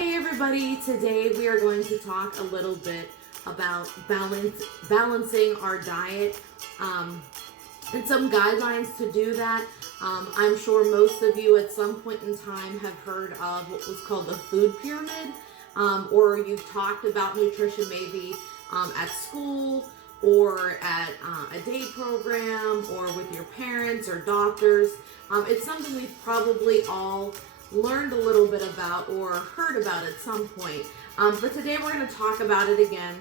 Hey everybody, today we are going to talk a little bit about balancing our diet and some guidelines to do that. I'm sure most of you at some point in time have heard of what was called the food pyramid, or you've talked about nutrition maybe at school or at a day program or with your parents or doctors. It's something we've probably all learned a little bit about or heard about at some point. But today we're going to talk about it again.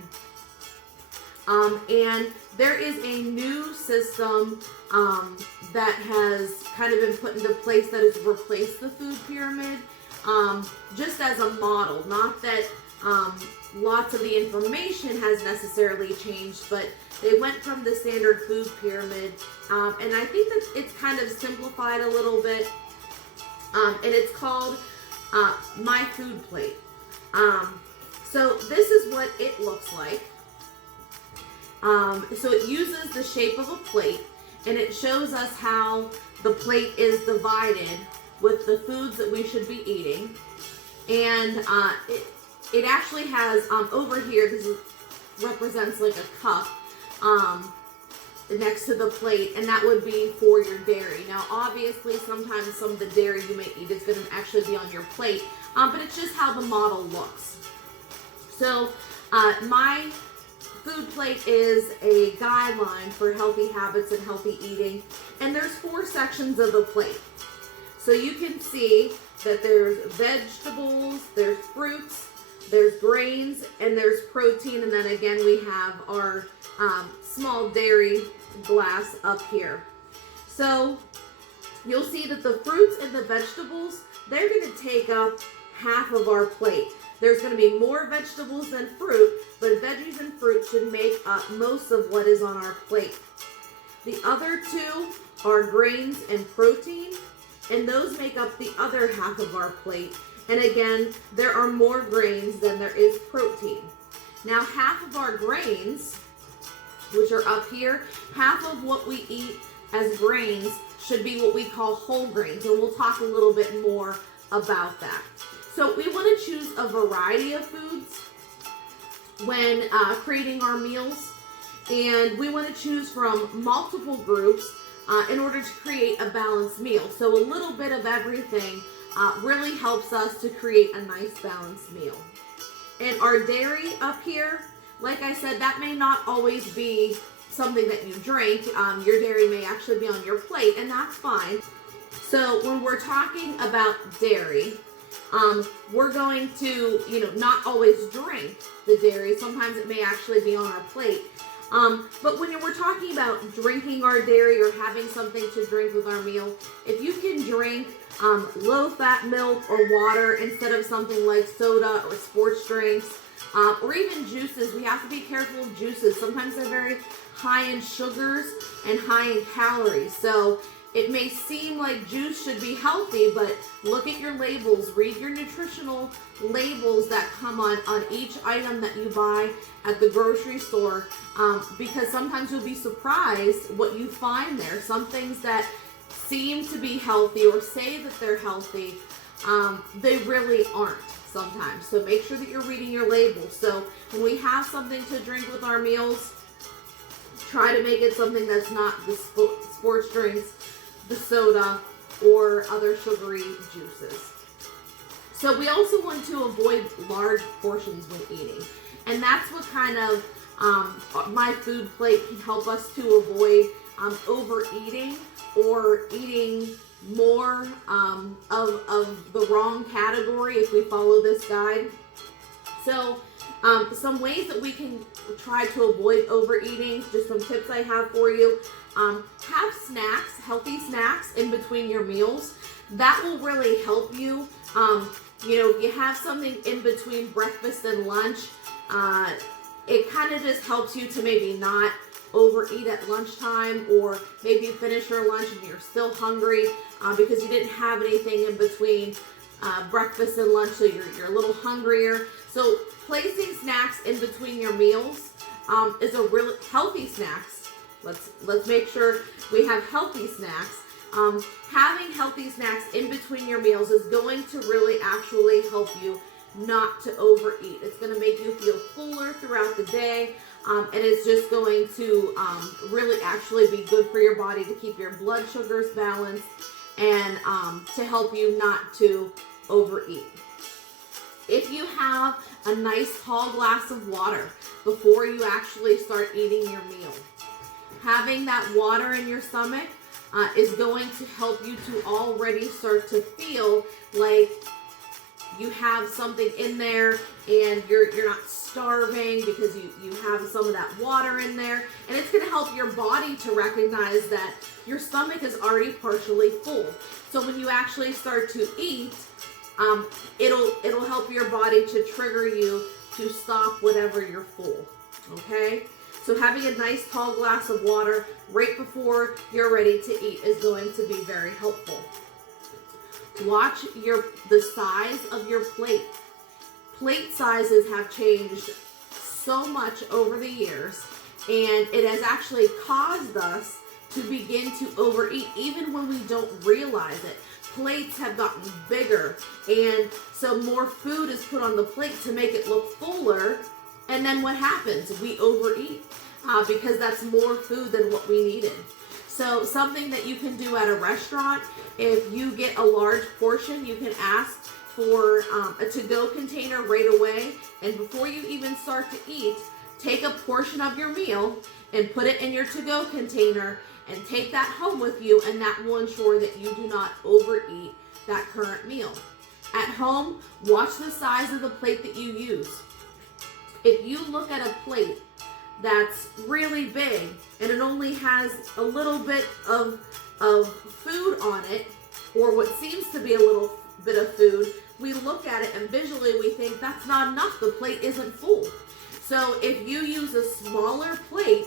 And there is a new system that has kind of been put into place that has replaced the food pyramid, just as a model. Not that lots of the information has necessarily changed, but they went from the standard food pyramid, and I think that it's kind of simplified a little bit. And it's called My Food Plate. So this is what it looks like. So it uses the shape of a plate, and it shows us how the plate is divided with the foods that we should be eating. And it actually has, over here, this represents like a cup, next to the plate, and that would be for your dairy. Now obviously sometimes some of the dairy you may eat is going to actually be on your plate, but it's just how the model looks. So my food plate is a guideline for healthy habits and healthy eating, and there's 4 sections of the plate. So you can see that there's vegetables, there's fruits, there's grains, and there's protein, and then again we have our small dairy glass up here. So you'll see that the fruits and the vegetables, they're going to take up half of our plate. There's going to be more vegetables than fruit, but veggies and fruit should make up most of what is on our plate. The other 2 are grains and protein, and those make up the other half of our plate. And again, there are more grains than there is protein. Now half of our grains, which are up here, half of what we eat as grains should be what we call whole grains, and we'll talk a little bit more about that. So we want to choose a variety of foods when creating our meals, and we want to choose from multiple groups in order to create a balanced meal. So a little bit of everything really helps us to create a nice balanced meal. And our dairy up here, like I said, that may not always be something that you drink. Your dairy may actually be on your plate, and that's fine. So when we're talking about dairy, we're going to, not always drink the dairy. Sometimes it may actually be on our plate. But when we're talking about drinking our dairy or having something to drink with our meal, if you can drink low-fat milk or water instead of something like soda or sports drinks, or even juices. We have to be careful of juices. Sometimes they're very high in sugars and high in calories. So it may seem like juice should be healthy, but look at your labels. Read your nutritional labels that come on each item that you buy at the grocery store, because sometimes you'll be surprised what you find there. Some things that seem to be healthy or say that they're healthy, they really aren't sometimes. So make sure that you're reading your labels. So when we have something to drink with our meals, try to make it something that's not the sports drinks, the soda, or other sugary juices. So we also want to avoid large portions when eating. And that's what kind of my food plate can help us to avoid overeating or eating more of the wrong category if we follow this guide. So some ways that we can try to avoid overeating, just some tips I have for you. Have snacks, healthy snacks in between your meals. That will really help you. If you have something in between breakfast and lunch, it kind of just helps you to maybe not overeat at lunchtime, or maybe you finish your lunch and you're still hungry because you didn't have anything in between breakfast and lunch, so you're a little hungrier. So placing snacks in between your meals is a really healthy snacks. Let's make sure we have healthy snacks. Having healthy snacks in between your meals is going to really actually help you not to overeat. It's going to make you feel fuller throughout the day, and it's just going to really actually be good for your body to keep your blood sugars balanced and to help you not to overeat. If you have a nice tall glass of water before you actually start eating your meal, having that water in your stomach is going to help you to already start to feel like you have something in there and you're not starving because you have some of that water in there, and it's going to help your body to recognize that your stomach is already partially full. So when you actually start to eat, it'll help your body to trigger you to stop whatever you're full. Okay? So having a nice tall glass of water right before you're ready to eat is going to be very helpful. Watch the size of your plate. Plate sizes have changed so much over the years, and it has actually caused us to begin to overeat even when we don't realize it. Plates have gotten bigger, and so more food is put on the plate to make it look fuller, and then what happens? We overeat because that's more food than what we needed. So something that you can do at a restaurant, if you get a large portion, you can ask for a to-go container right away, and before you even start to eat, take a portion of your meal and put it in your to-go container and take that home with you, and that will ensure that you do not overeat that current meal. At home, watch the size of the plate that you use. If you look at a plate that's really big and it only has a little bit of food on it, or what seems to be a little bit of food, we look at it and visually we think that's not enough, the plate isn't full. So if you use a smaller plate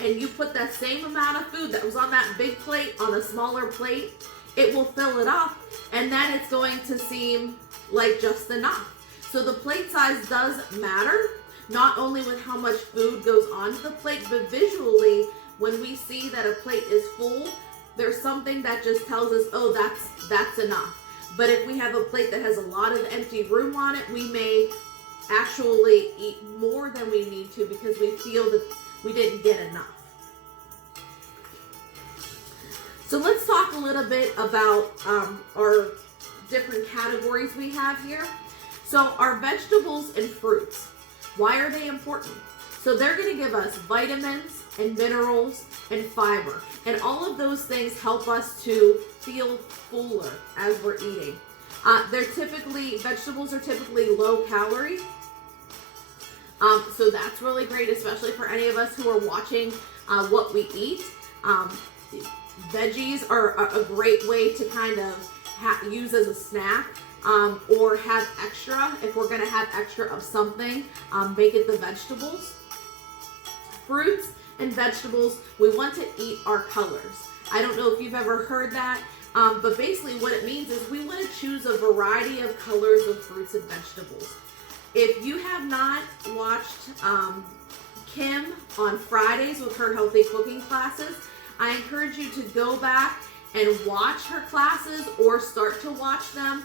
and you put that same amount of food that was on that big plate on a smaller plate, it will fill it up, and then it's going to seem like just enough. So the plate size does matter, not only with how much food goes onto the plate, but visually, when we see that a plate is full, there's something that just tells us, oh, that's enough. But if we have a plate that has a lot of empty room on it, we may actually eat more than we need to because we feel that we didn't get enough. So let's talk a little bit about our different categories we have here. So our vegetables and fruits, why are they important? So they're going to give us vitamins and minerals and fiber, and all of those things help us to feel fuller as we're eating. Vegetables are typically low calorie, so that's really great, especially for any of us who are watching what we eat. Veggies are a great way to kind of use as a snack, or have extra. If we're going to have extra of something, make it the vegetables. Fruits and vegetables, we want to eat our colors. I don't know if you've ever heard that, but basically what it means is we want to choose a variety of colors of fruits and vegetables. If you have not watched Kim on Fridays with her healthy cooking classes, I encourage you to go back and watch her classes or start to watch them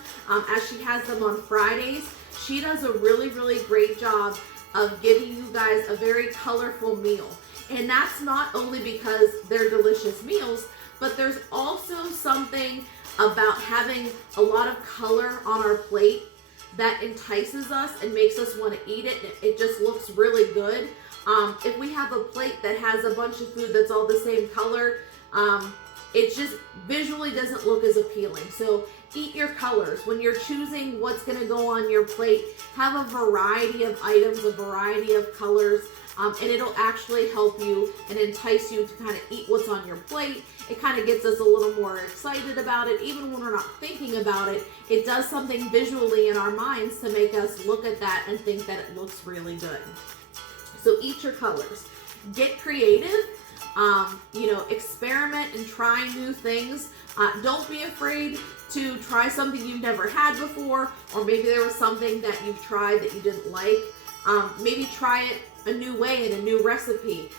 as she has them on Fridays. She does a really, really great job of giving you guys a very colorful meal. And that's not only because they're delicious meals, but there's also something about having a lot of color on our plate that entices us and makes us want to eat it. It just looks really good. If we have a plate that has a bunch of food that's all the same color, it just visually doesn't look as appealing. So eat your colors. When you're choosing what's going to go on your plate, have a variety of items, a variety of colors, and it'll actually help you and entice you to kind of eat what's on your plate. It kind of gets us a little more excited about it. Even when we're not thinking about it, it does something visually in our minds to make us look at that and think that it looks really good. So eat your colors. Get creative. Experiment and try new things. Don't be afraid to try something you've never had before, or maybe there was something that you've tried that you didn't like. Maybe try it a new way in a new recipe.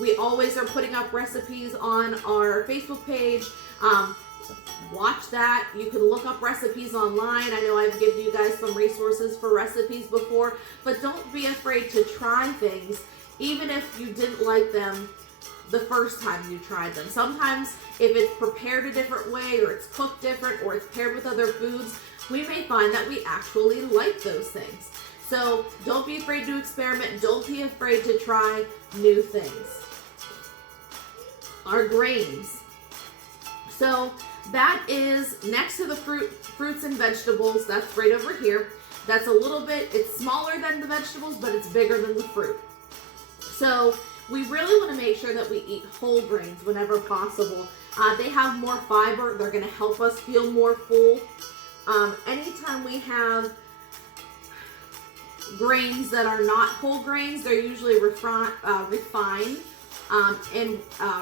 We always are putting up recipes on our Facebook page. Watch that. You can look up recipes online. I know I've given you guys some resources for recipes before, but don't be afraid to try things, even if you didn't like them the first time you tried them. Sometimes if it's prepared a different way, or it's cooked different, or it's paired with other foods, we may find that we actually like those things. So don't be afraid to experiment. Don't be afraid to try new things. Our grains. So that is next to the fruits and vegetables. That's right over here. That's a little bit, it's smaller than the vegetables, but it's bigger than the fruit. So we really want to make sure that we eat whole grains whenever possible. They have more fiber. They're going to help us feel more full. Anytime we have grains that are not whole grains, they're usually refined.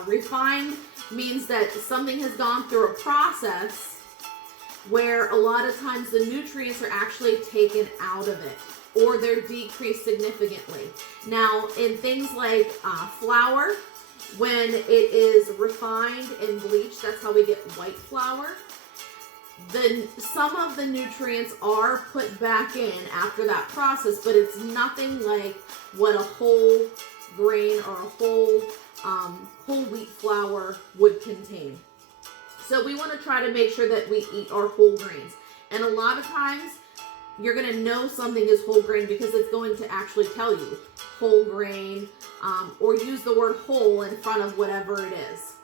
Refined means that something has gone through a process where a lot of times the nutrients are actually taken out of it, or they're decreased significantly. Now, in things like flour, when it is refined and bleached, that's how we get white flour. Then some of the nutrients are put back in after that process, but it's nothing like what a whole grain or a whole wheat flour would contain. So we want to try to make sure that we eat our whole grains. And a lot of times you're going to know something is whole grain because it's going to actually tell you whole grain, or use the word whole in front of whatever it is.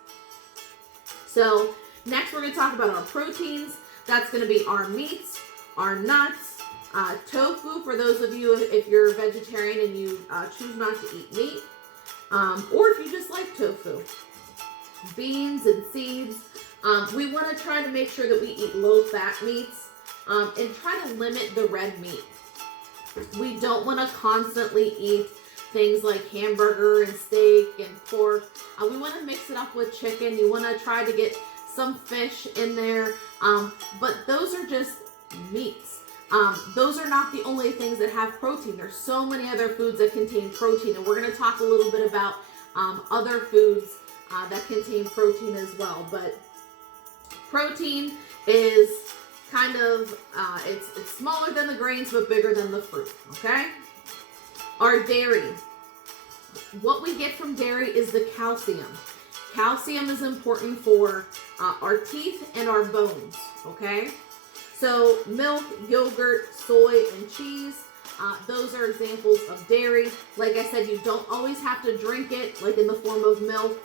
So next we're going to talk about our proteins. That's going to be our meats, our nuts, tofu for those of you if you're a vegetarian and you choose not to eat meat, or if you just like tofu. Beans and seeds. We want to try to make sure that we eat low-fat meats, and try to limit the red meat. We don't want to constantly eat things like hamburger and steak and pork. We want to mix it up with chicken. You want to try to get some fish in there, but those are just meats. Those are not the only things that have protein. There's so many other foods that contain protein, and we're going to talk a little bit about other foods that contain protein as well. But protein is kind of, it's smaller than the grains, but bigger than the fruit, okay? Our dairy. What we get from dairy is the calcium. Calcium is important for our teeth and our bones, okay? So milk, yogurt, soy, and cheese, those are examples of dairy. Like I said, you don't always have to drink it, like in the form of milk.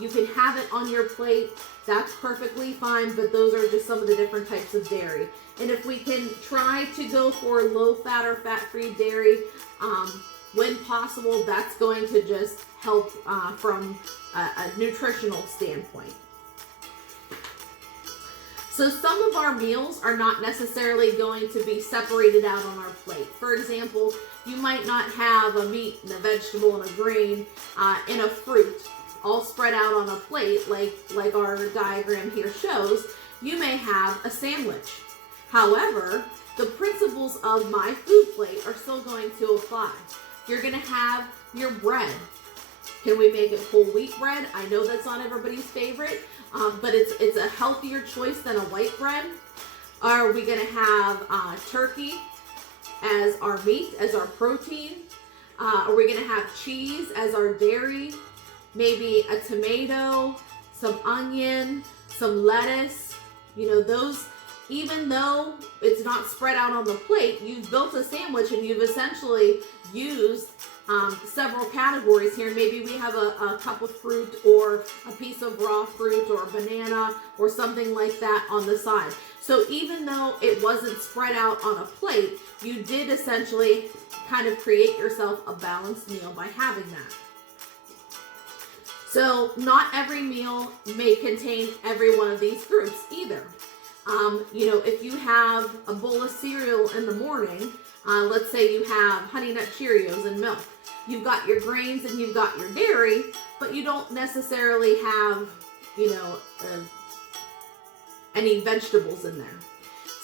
You can have it on your plate. That's perfectly fine, but those are just some of the different types of dairy. And if we can try to go for low-fat or fat-free dairy, when possible, that's going to just help from a nutritional standpoint. So some of our meals are not necessarily going to be separated out on our plate. For example, you might not have a meat and a vegetable and a grain and a fruit all spread out on a plate like our diagram here shows. You may have a sandwich. However, the principles of my food plate are still going to apply. You're going to have your bread. Can we make it whole wheat bread? I know that's not everybody's favorite, but it's a healthier choice than a white bread. Are we going to have turkey as our meat, as our protein? Are we going to have cheese as our dairy? Maybe a tomato, some onion, some lettuce. You know, those, even though it's not spread out on the plate, you've built a sandwich and you've essentially used several categories here. Maybe we have a cup of fruit or a piece of raw fruit or a banana or something like that on the side. So even though it wasn't spread out on a plate, you did essentially kind of create yourself a balanced meal by having that. So not every meal may contain every one of these groups either. You know, if you have a bowl of cereal in the morning, let's say you have Honey Nut Cheerios and milk. You've got your grains and you've got your dairy, but you don't necessarily have, you know, any vegetables in there.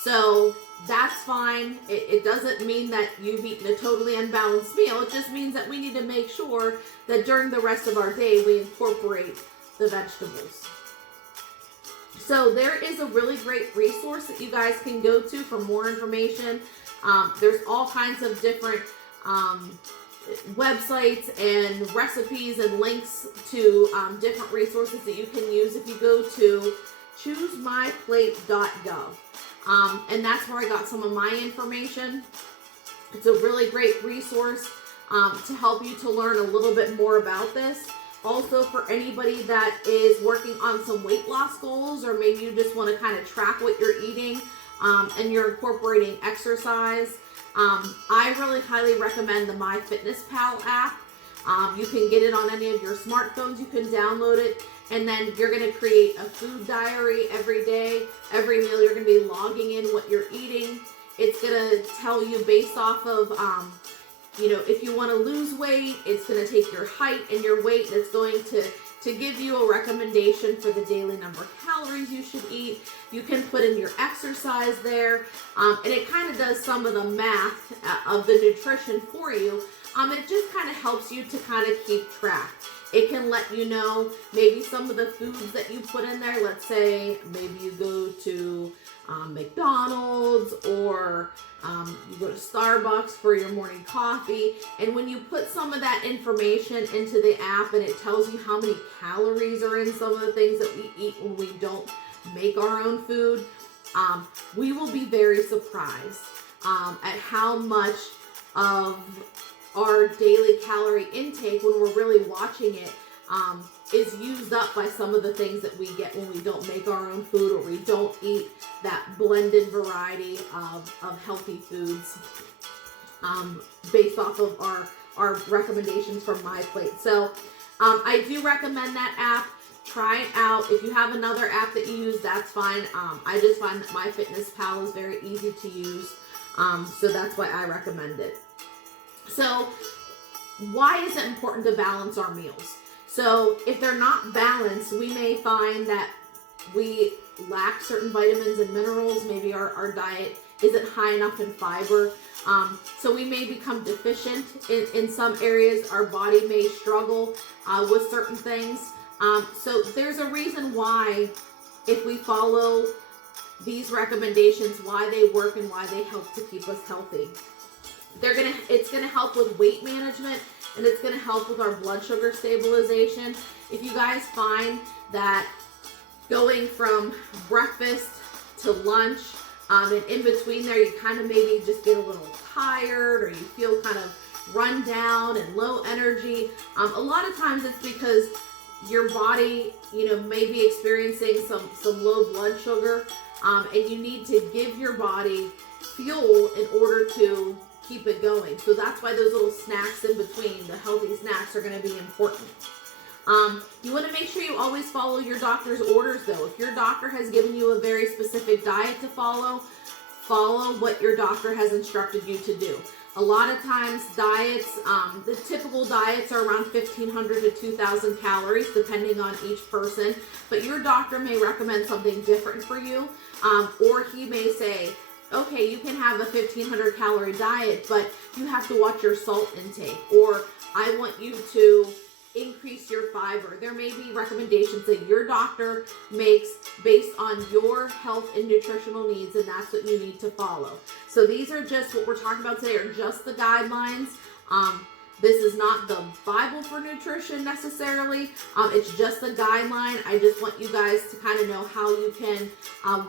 So that's fine. It doesn't mean that you've eaten a totally unbalanced meal. It just means that we need to make sure that during the rest of our day we incorporate the vegetables. So there is a really great resource that you guys can go to for more information. There's all kinds of different websites and recipes and links to different resources that you can use if you go to choosemyplate.gov. And that's where I got some of my information. It's a really great resource to help you to learn a little bit more about this. Also, for anybody that is working on some weight loss goals, or maybe you just want to kind of track what you're eating and you're incorporating exercise, I really highly recommend the MyFitnessPal app. You can get it on any of your smartphones. You can download it, and then you're going to create a food diary every day. Every meal you're going to be logging in what you're eating. It's going to tell you based off of if you want to lose weight, it's going to take your height and your weight, and it's going to give you a recommendation for the daily number of calories you should eat. You can put in your exercise there, and it kind of does some of the math of the nutrition for you. It just kind of helps you to kind of keep track. It can let you know maybe some of the foods that you put in there. Let's say maybe you go to McDonald's, or you go to Starbucks for your morning coffee. And when you put some of that information into the app, and it tells you how many calories are in some of the things that we eat when we don't make our own food, we will be very surprised at how much of our daily calorie intake, when we're really watching it, is used up by some of the things that we get when we don't make our own food, or we don't eat that blended variety of healthy foods based off of our recommendations from MyPlate. So I do recommend that app. Try it out. If you have another app that you use, that's fine. I just find that MyFitnessPal is very easy to use, so that's why I recommend it. So why is it important to balance our meals? So if they're not balanced, we may find that we lack certain vitamins and minerals. Maybe our diet isn't high enough in fiber. So we may become deficient in some areas. Our body may struggle with certain things. So there's a reason why, if we follow these recommendations, why they work and why they help to keep us healthy. It's gonna help with weight management, and it's gonna help with our blood sugar stabilization. If you guys find that going from breakfast to lunch, and in between there, you kind of maybe just get a little tired, or you feel kind of run down and low energy, a lot of times it's because your body, may be experiencing some low blood sugar, and you need to give your body fuel in order to keep it going. So that's why those little snacks in between, the healthy snacks, are going to be important. You want to make sure you always follow your doctor's orders, though. If your doctor has given you a very specific diet to follow what your doctor has instructed you to do. A lot of times diets, the typical diets are around 1,500 to 2,000 calories, depending on each person. But your doctor may recommend something different for you, or he may say, okay, you can have a 1,500 calorie diet, but you have to watch your salt intake, or I want you to increase your fiber. There may be recommendations that your doctor makes based on your health and nutritional needs, and that's what you need to follow. So these are just what we're talking about today, are just the guidelines. This is not the Bible for nutrition necessarily. It's just a guideline. I just want you guys to kind of know how you can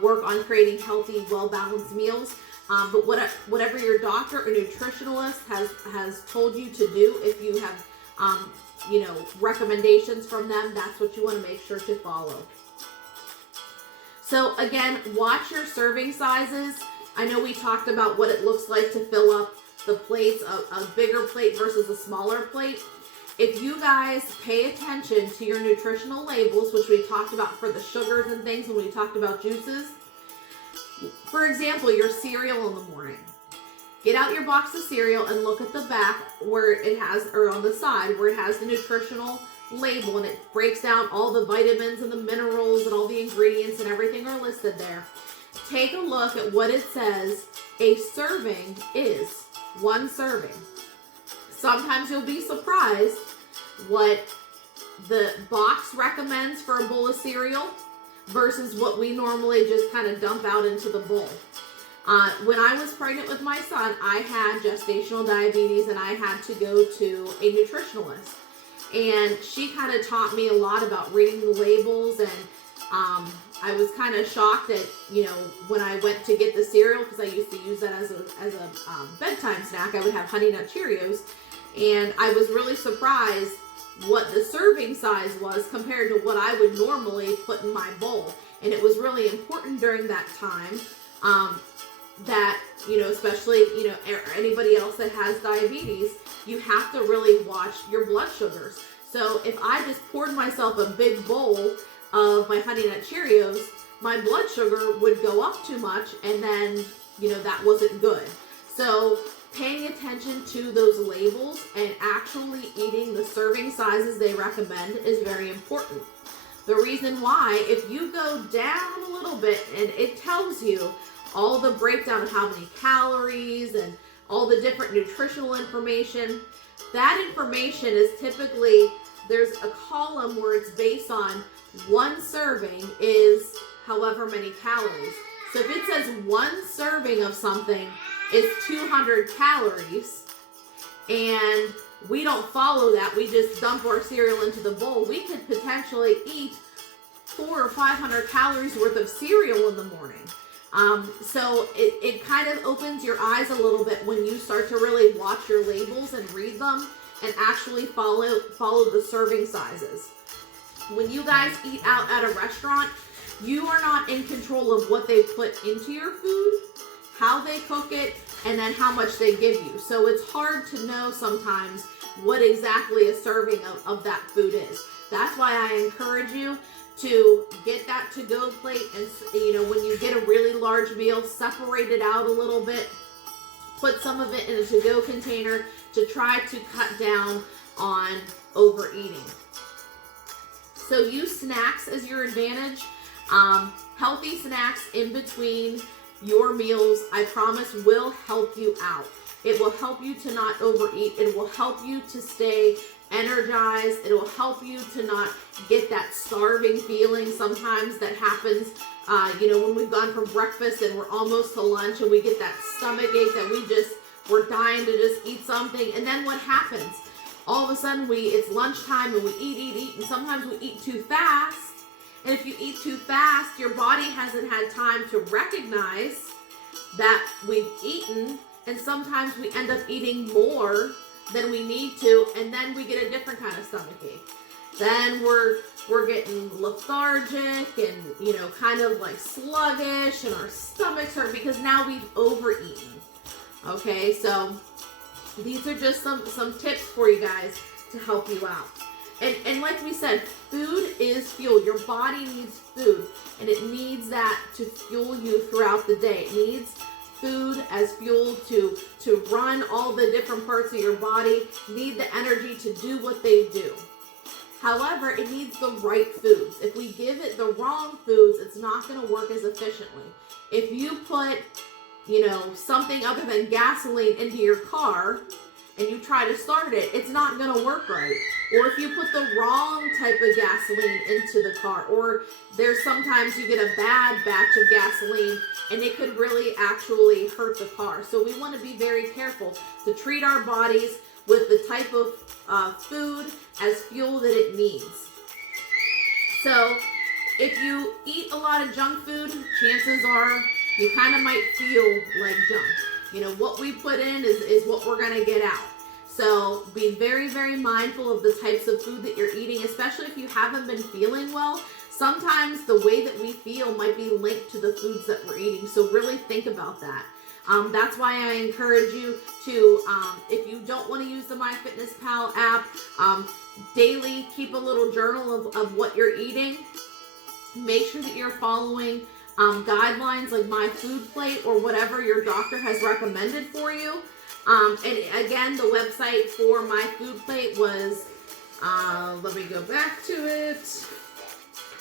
work on creating healthy, well-balanced meals. But whatever your doctor or nutritionalist has told you to do, if you have recommendations from them, that's what you want to make sure to follow. So again, watch your serving sizes. I know we talked about what it looks like to fill up the plates, a bigger plate versus a smaller plate. If you guys pay attention to your nutritional labels, which we talked about for the sugars and things when we talked about juices, for example, your cereal in the morning. Get out your box of cereal and look at the back where it has, or on the side where it has the nutritional label, and it breaks down all the vitamins and the minerals and all the ingredients and everything are listed there. Take a look at what it says a serving is. One serving. Sometimes you'll be surprised what the box recommends for a bowl of cereal versus what we normally just kind of dump out into the bowl. When I was pregnant with my son, I had gestational diabetes and I had to go to a nutritionalist. And she kind of taught me a lot about reading the labels, and I was kind of shocked that, you know, when I went to get the cereal, because I used to use that as a bedtime snack, I would have Honey Nut Cheerios, and I was really surprised what the serving size was compared to what I would normally put in my bowl. And it was really important during that time that, you know, especially, you know, anybody else that has diabetes, you have to really watch your blood sugars. So if I just poured myself a big bowl of my Honey Nut Cheerios, my blood sugar would go up too much, and then, you know, that wasn't good. So paying attention to those labels and actually eating the serving sizes they recommend is very important. The reason why, if you go down a little bit and it tells you all the breakdown of how many calories and all the different nutritional information, that information is typically, there's a column where it's based on one serving is however many calories. So if it says one serving of something is 200 calories, and we don't follow that, we just dump our cereal into the bowl, we could potentially eat 400 or 500 calories worth of cereal in the morning. So it kind of opens your eyes a little bit when you start to really watch your labels and read them and actually follow the serving sizes. When you guys eat out at a restaurant, you are not in control of what they put into your food, how they cook it, and then how much they give you. So it's hard to know sometimes what exactly a serving of that food is. That's why I encourage you to get that to-go plate, and, you know, when you get a really large meal, separate it out a little bit, put some of it in a to-go container to try to cut down on overeating. So use snacks as your advantage. Healthy snacks in between your meals, I promise, will help you out. It will help you to not overeat. It will help you to stay energized. It will help you to not get that starving feeling sometimes that happens, you know, when we've gone from breakfast and we're almost to lunch and we get that stomach ache that we're dying to just eat something. And then what happens? All of a sudden it's lunchtime and we eat, and sometimes we eat too fast. And if you eat too fast, your body hasn't had time to recognize that we've eaten, and sometimes we end up eating more than we need to, and then we get a different kind of stomach ache. Then we're getting lethargic and, you know, kind of like sluggish, and our stomachs hurt because now we've overeaten. Okay, so these are just some tips for you guys to help you out. And like we said, food is fuel. Your body needs food, and it needs that to fuel you throughout the day. It needs food as fuel to run all the different parts of your body, need the energy to do what they do. However, it needs the right foods. If we give it the wrong foods, it's not going to work as efficiently. If you put, you know, something other than gasoline into your car and you try to start it, it's not going to work right. Or if you put the wrong type of gasoline into the car, or there's sometimes you get a bad batch of gasoline and it could really actually hurt the car. So we want to be very careful to treat our bodies with the type of food as fuel that it needs. So if you eat a lot of junk food, chances are you kind of might feel like junk. You know, what we put in is what we're going to get out. So be very, very mindful of the types of food that you're eating, especially if you haven't been feeling well. Sometimes the way that we feel might be linked to the foods that we're eating. So really think about that. That's why I encourage you to, if you don't want to use the MyFitnessPal app, daily keep a little journal of what you're eating. Make sure that you're following guidelines like My Food Plate or whatever your doctor has recommended for you. And again, the website for My Food Plate was, let me go back to it,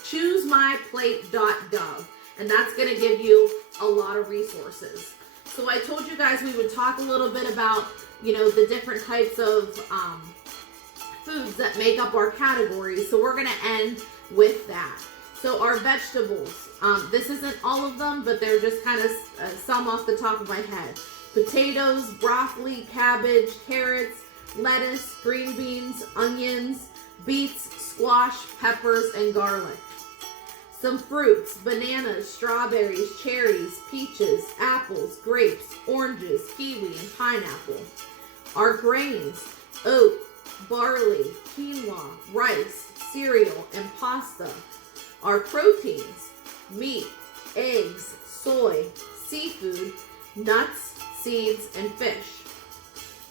choosemyplate.gov. And that's going to give you a lot of resources. So I told you guys we would talk a little bit about, you know, the different types of foods that make up our categories. So we're going to end with that. So our vegetables, this isn't all of them, but they're just kind of some off the top of my head. Potatoes, broccoli, cabbage, carrots, lettuce, green beans, onions, beets, squash, peppers, and garlic. Some fruits, bananas, strawberries, cherries, peaches, apples, grapes, oranges, kiwi, and pineapple. Our grains, oat, barley, quinoa, rice, cereal, and pasta. Our proteins, meat, eggs, soy, seafood, nuts, seeds, and fish.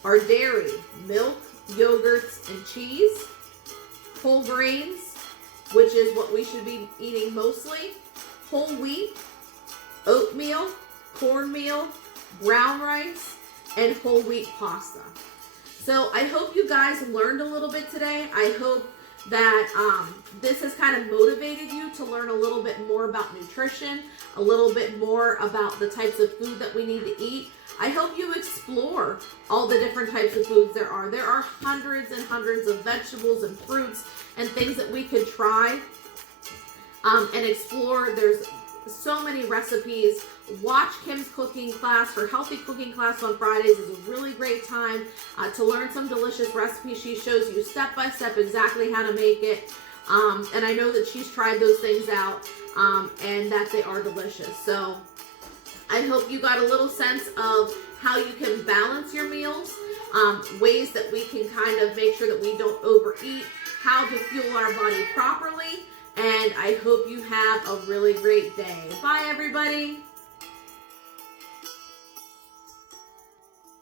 Our dairy, milk, yogurts, and cheese. Whole grains, which is what we should be eating mostly. Whole wheat, oatmeal, cornmeal, brown rice, and whole wheat pasta. So I hope you guys learned a little bit today. I hope that this has kind of motivated you to learn a little bit more about nutrition, a little bit more about the types of food that we need to eat. I hope you explore all the different types of foods there are. There are hundreds and hundreds of vegetables and fruits and things that we could try and explore. There's so many recipes. Watch Kim's cooking class. Her healthy cooking class on Fridays is a really great time to learn some delicious recipes. She shows you step by step exactly how to make it. And I know that she's tried those things out and that they are delicious. So I hope you got a little sense of how you can balance your meals, ways that we can kind of make sure that we don't overeat, how to fuel our body properly, and I hope you have a really great day. Bye, everybody.